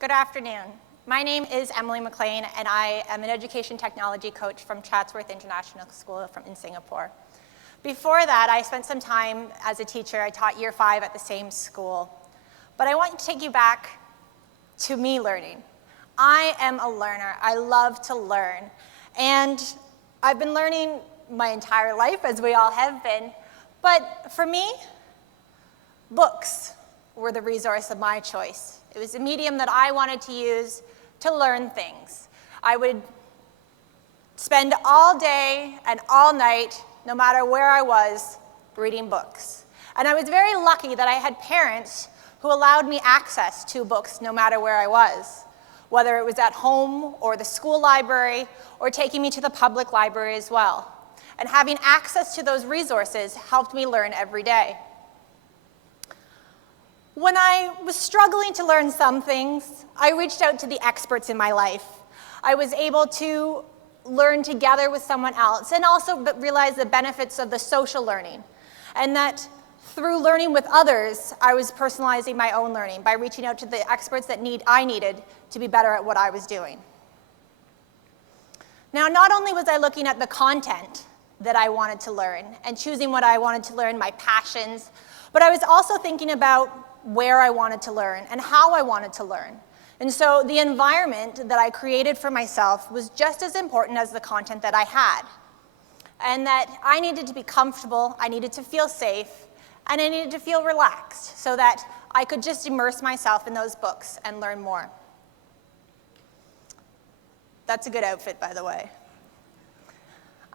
Good afternoon. My name is Emily MacLean, and I am an education technology coach from Chatsworth International School in Singapore. Before that, I spent some time as a teacher. I taught year 5 at the same school. But I want to take you back to me learning. I am a learner. I love to learn. And I've been learning my entire life, as we all have been. But for me, books were the resource of my choice. It was a medium that I wanted to use to learn things. I would spend all day and all night, no matter where I was, reading books. And I was very lucky that I had parents who allowed me access to books no matter where I was, whether it was at home or the school library or taking me to the public library as well. And having access to those resources helped me learn every day. When I was struggling to learn some things, I reached out to the experts in my life. I was able to learn together with someone else and also realize the benefits of the social learning. And that through learning with others, I was personalizing my own learning by reaching out to the experts that I needed to be better at what I was doing. Now, not only was I looking at the content that I wanted to learn and choosing what I wanted to learn, my passions, but I was also thinking about where I wanted to learn and how I wanted to learn. And so the environment that I created for myself was just as important as the content that I had. And that I needed to be comfortable, I needed to feel safe, and I needed to feel relaxed so that I could just immerse myself in those books and learn more. That's a good outfit, by the way.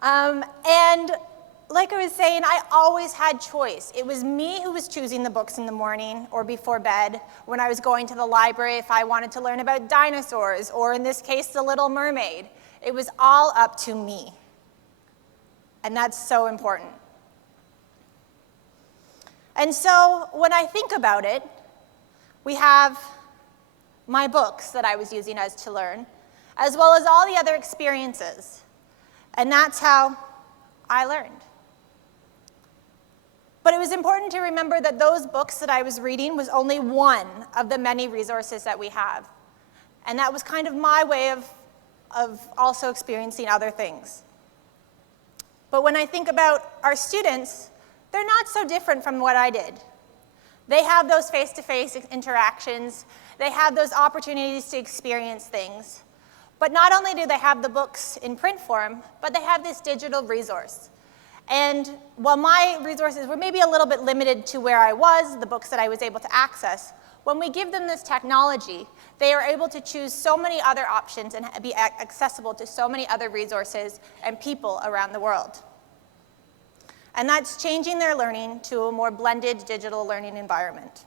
And like I was saying, I always had choice. It was me who was choosing the books in the morning or before bed, when I was going to the library if I wanted to learn about dinosaurs, or in this case, The Little Mermaid. It was all up to me. And that's so important. And so when I think about it, we have my books that I was using as to learn, as well as all the other experiences. And that's how I learned. But it was important to remember that those books that I was reading was only one of the many resources that we have. And that was kind of my way of also experiencing other things. But when I think about our students, they're not so different from what I did. They have those face-to-face interactions. They have those opportunities to experience things. But not only do they have the books in print form, but they have this digital resource. And while my resources were maybe a little bit limited to where I was, the books that I was able to access, when we give them this technology, they are able to choose so many other options and be accessible to so many other resources and people around the world. And that's changing their learning to a more blended digital learning environment.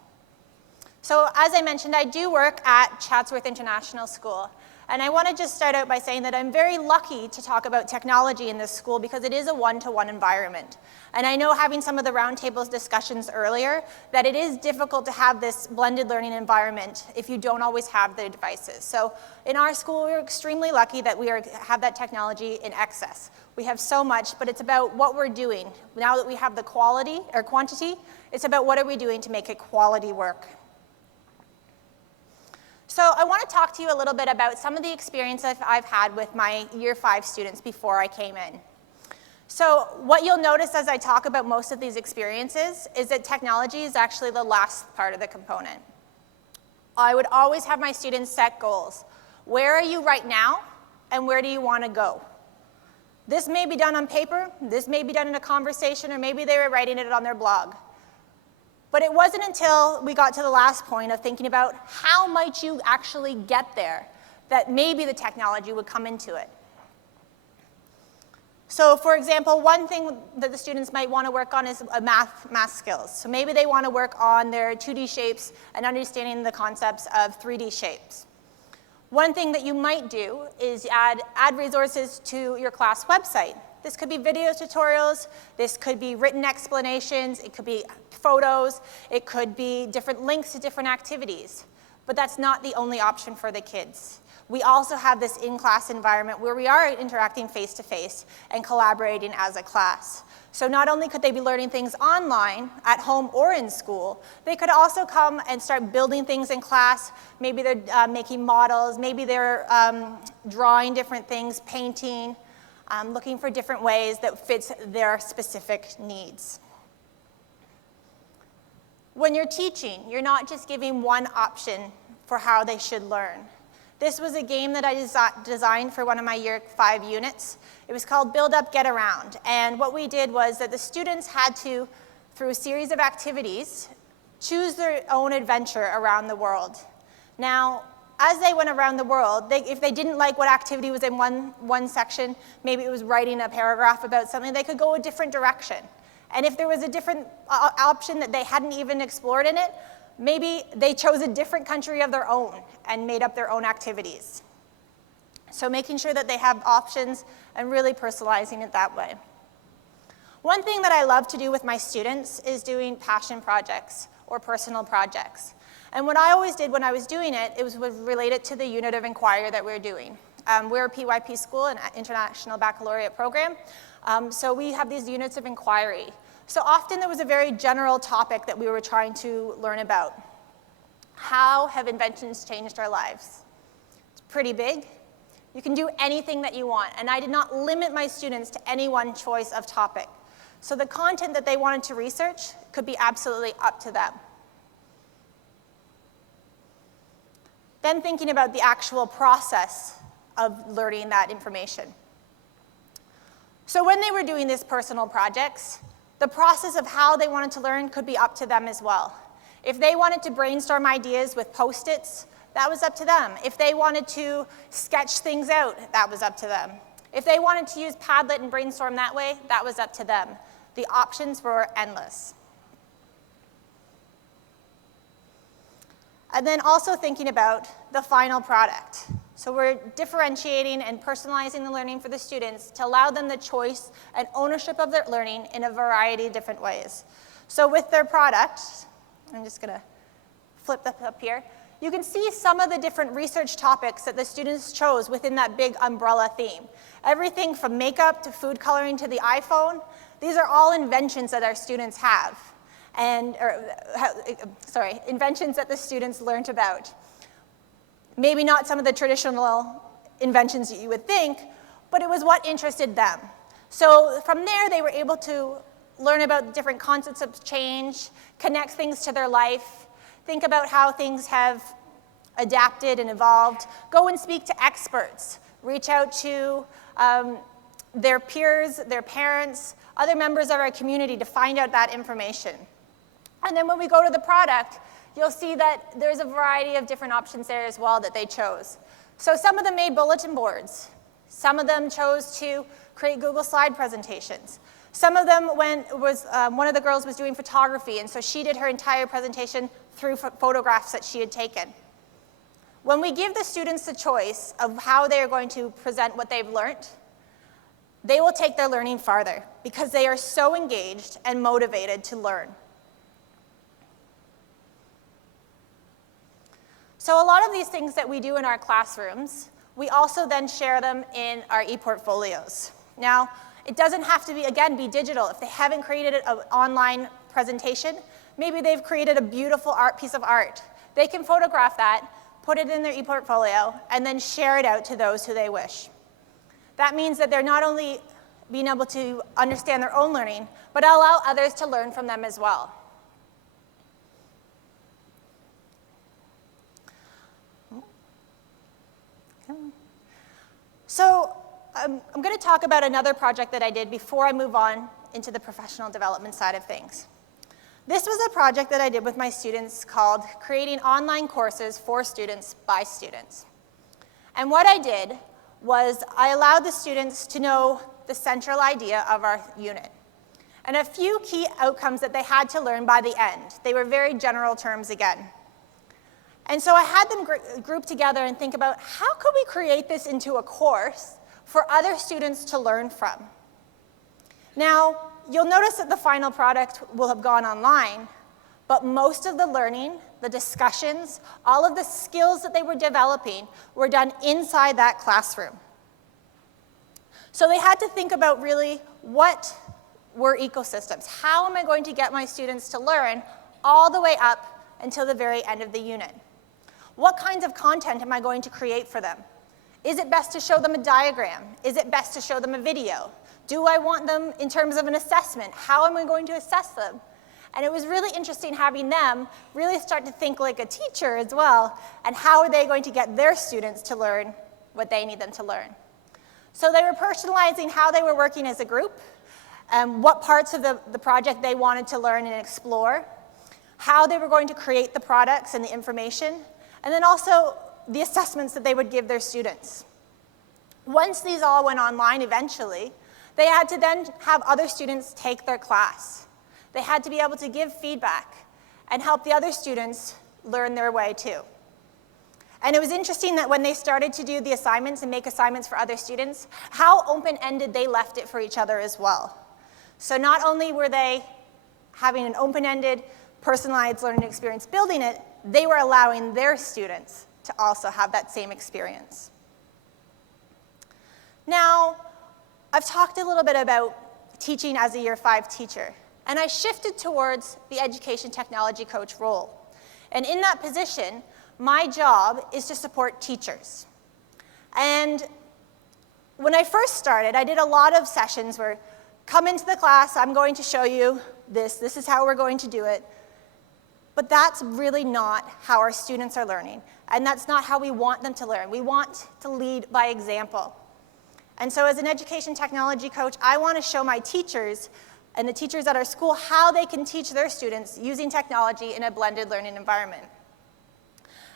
So as I mentioned, I do work at Chatsworth International School. And I want to just start out by saying that I'm very lucky to talk about technology in this school because it is a one-to-one environment. And I know, having some of the roundtables discussions earlier, that it is difficult to have this blended learning environment if you don't always have the devices. So in our school, we're extremely lucky that we have that technology in excess. We have so much, but it's about what we're doing. Now that we have the quality or quantity, it's about what are we doing to make it quality work. So I want to talk to you a little bit about some of the experiences I've had with my year 5 students before I came in. So what you'll notice as I talk about most of these experiences is that technology is actually the last part of the component. I would always have my students set goals. Where are you right now, and where do you want to go? This may be done on paper, this may be done in a conversation, or maybe they were writing it on their blog. But it wasn't until we got to the last point of thinking about how might you actually get there that maybe the technology would come into it. So for example, one thing that the students might want to work on is math skills. So maybe they want to work on their 2D shapes and understanding the concepts of 3D shapes. One thing that you might do is add resources to your class website. This could be video tutorials, this could be written explanations, it could be photos, it could be different links to different activities. But that's not the only option for the kids. We also have this in-class environment where we are interacting face-to-face and collaborating as a class. So not only could they be learning things online, at home or in school, they could also come and start building things in class. Maybe they're making models, maybe they're drawing different things, painting, looking for different ways that fits their specific needs. When you're teaching, you're not just giving one option for how they should learn. This was a game that I designed for one of my Year 5 units. It was called Build Up, Get Around. And what we did was that the students had to, through a series of activities, choose their own adventure around the world. Now, as they went around the world, if they didn't like what activity was in one section, maybe it was writing a paragraph about something, they could go a different direction. And if there was a different option that they hadn't even explored in it, maybe they chose a different country of their own and made up their own activities. So making sure that they have options and really personalizing it that way. One thing that I love to do with my students is doing passion projects or personal projects. And what I always did when I was doing it, it was related to the unit of inquiry that we're doing. We're a PYP school, an International Baccalaureate program, so we have these units of inquiry. So often there was a very general topic that we were trying to learn about. How have inventions changed our lives? It's pretty big. You can do anything that you want, and I did not limit my students to any one choice of topic. So the content that they wanted to research could be absolutely up to them. Then thinking about the actual process of learning that information. So when they were doing these personal projects, the process of how they wanted to learn could be up to them as well. If they wanted to brainstorm ideas with Post-its, that was up to them. If they wanted to sketch things out, that was up to them. If they wanted to use Padlet and brainstorm that way, that was up to them. The options were endless. And then also thinking about the final product. So we're differentiating and personalizing the learning for the students to allow them the choice and ownership of their learning in a variety of different ways. So with their product, I'm just going to flip that up here, you can see some of the different research topics that the students chose within that big umbrella theme. Everything from makeup to food coloring to the iPhone, these are all inventions that our students have. Inventions that the students learned about. Maybe not some of the traditional inventions that you would think, but it was what interested them. So from there, they were able to learn about different concepts of change, connect things to their life, think about how things have adapted and evolved, go and speak to experts, reach out to their peers, their parents, other members of our community to find out that information. And then when we go to the product, you'll see that there's a variety of different options there as well that they chose. So some of them made bulletin boards. Some of them chose to create Google slide presentations. Some of them one of the girls was doing photography, and so she did her entire presentation through photographs that she had taken. When we give the students the choice of how they are going to present what they've learned, they will take their learning farther because they are so engaged and motivated to learn. So a lot of these things that we do in our classrooms, we also then share them in our e-portfolios. Now, it doesn't have to be digital. If they haven't created an online presentation, maybe they've created a beautiful piece of art. They can photograph that, put it in their e-portfolio, and then share it out to those who they wish. That means that they're not only being able to understand their own learning, but allow others to learn from them as well. So I'm going to talk about another project that I did before I move on into the professional development side of things. This was a project that I did with my students called Creating Online Courses for Students by Students. And what I did was I allowed the students to know the central idea of our unit and a few key outcomes that they had to learn by the end. They were very general terms again. And so I had them group together and think about how could we create this into a course for other students to learn from. Now, you'll notice that the final product will have gone online, but most of the learning, the discussions, all of the skills that they were developing were done inside that classroom. So they had to think about really what were ecosystems. How am I going to get my students to learn all the way up until the very end of the unit? What kinds of content am I going to create for them? Is it best to show them a diagram? Is it best to show them a video? Do I want them in terms of an assessment? How am I going to assess them? And it was really interesting having them really start to think like a teacher as well, and how are they going to get their students to learn what they need them to learn. So they were personalizing how they were working as a group, what parts of the project they wanted to learn and explore, how they were going to create the products and the information, and then also the assessments that they would give their students. Once these all went online eventually, they had to then have other students take their class. They had to be able to give feedback and help the other students learn their way too. And it was interesting that when they started to do the assignments and make assignments for other students, how open-ended they left it for each other as well. So not only were they having an open-ended, personalized learning experience building it, they were allowing their students to also have that same experience. Now, I've talked a little bit about teaching as a Year 5 teacher, and I shifted towards the education technology coach role. And in that position, my job is to support teachers. And when I first started, I did a lot of sessions where, come into the class, I'm going to show you this is how we're going to do it. But that's really not how our students are learning, and that's not how we want them to learn. We want to lead by example. And so as an education technology coach, I want to show my teachers and the teachers at our school how they can teach their students using technology in a blended learning environment.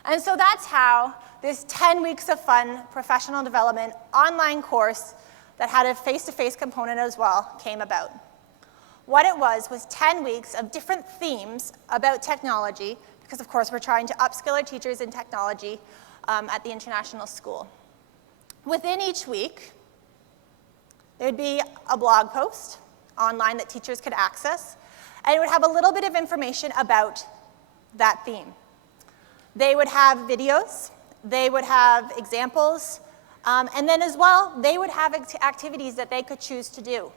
And so that's how this 10 weeks of fun professional development online course that had a face-to-face component as well came about. What it was 10 weeks of different themes about technology, because of course we're trying to upskill our teachers in technology at the international school. Within each week, there'd be a blog post online that teachers could access, and it would have a little bit of information about that theme. They would have videos, they would have examples, and then as well, they would have activities that they could choose to do.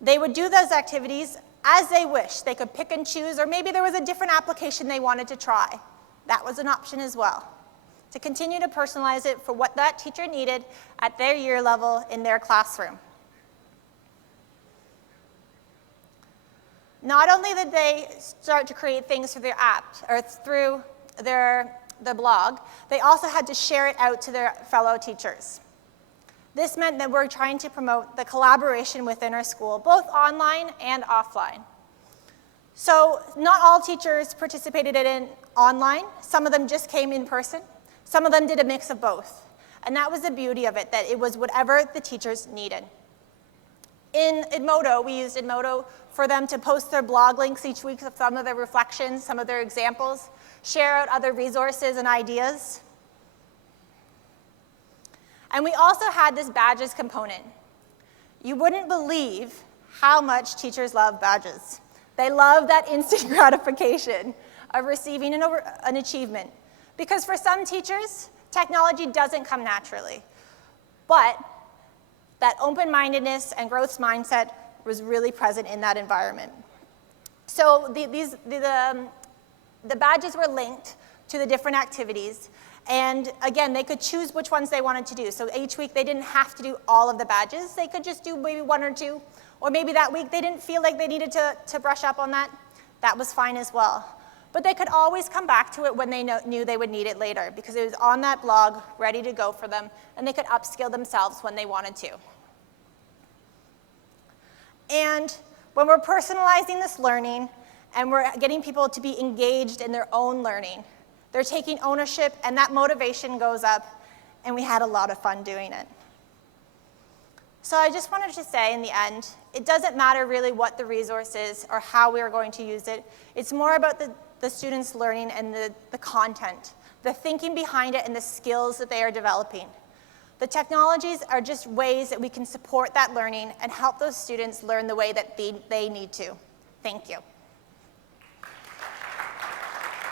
They would do those activities as they wish. They could pick and choose, or maybe there was a different application they wanted to try. That was an option as well, to continue to personalize it for what that teacher needed at their year level in their classroom. Not only did they start to create things through their app, or through the blog, they also had to share it out to their fellow teachers. This meant that we're trying to promote the collaboration within our school, both online and offline. So not all teachers participated in online. Some of them just came in person. Some of them did a mix of both. And that was the beauty of it, that it was whatever the teachers needed. In Edmodo, we used Edmodo for them to post their blog links each week of some of their reflections, some of their examples, share out other resources and ideas. And we also had this badges component. You wouldn't believe how much teachers love badges. They love that instant gratification of receiving an achievement. Because for some teachers, technology doesn't come naturally. But that open-mindedness and growth mindset was really present in that environment. So the badges were linked to the different activities. And again, they could choose which ones they wanted to do. So each week, they didn't have to do all of the badges. They could just do maybe one or two. Or maybe that week, they didn't feel like they needed to brush up on that. That was fine as well. But they could always come back to it when they knew they would need it later, because it was on that blog, ready to go for them, and they could upskill themselves when they wanted to. And when we're personalizing this learning, and we're getting people to be engaged in their own learning, they're taking ownership, and that motivation goes up, and we had a lot of fun doing it. So I just wanted to say in the end, it doesn't matter really what the resource is or how we are going to use it. It's more about the students' learning and the content, the thinking behind it and the skills that they are developing. The technologies are just ways that we can support that learning and help those students learn the way that they need to. Thank you.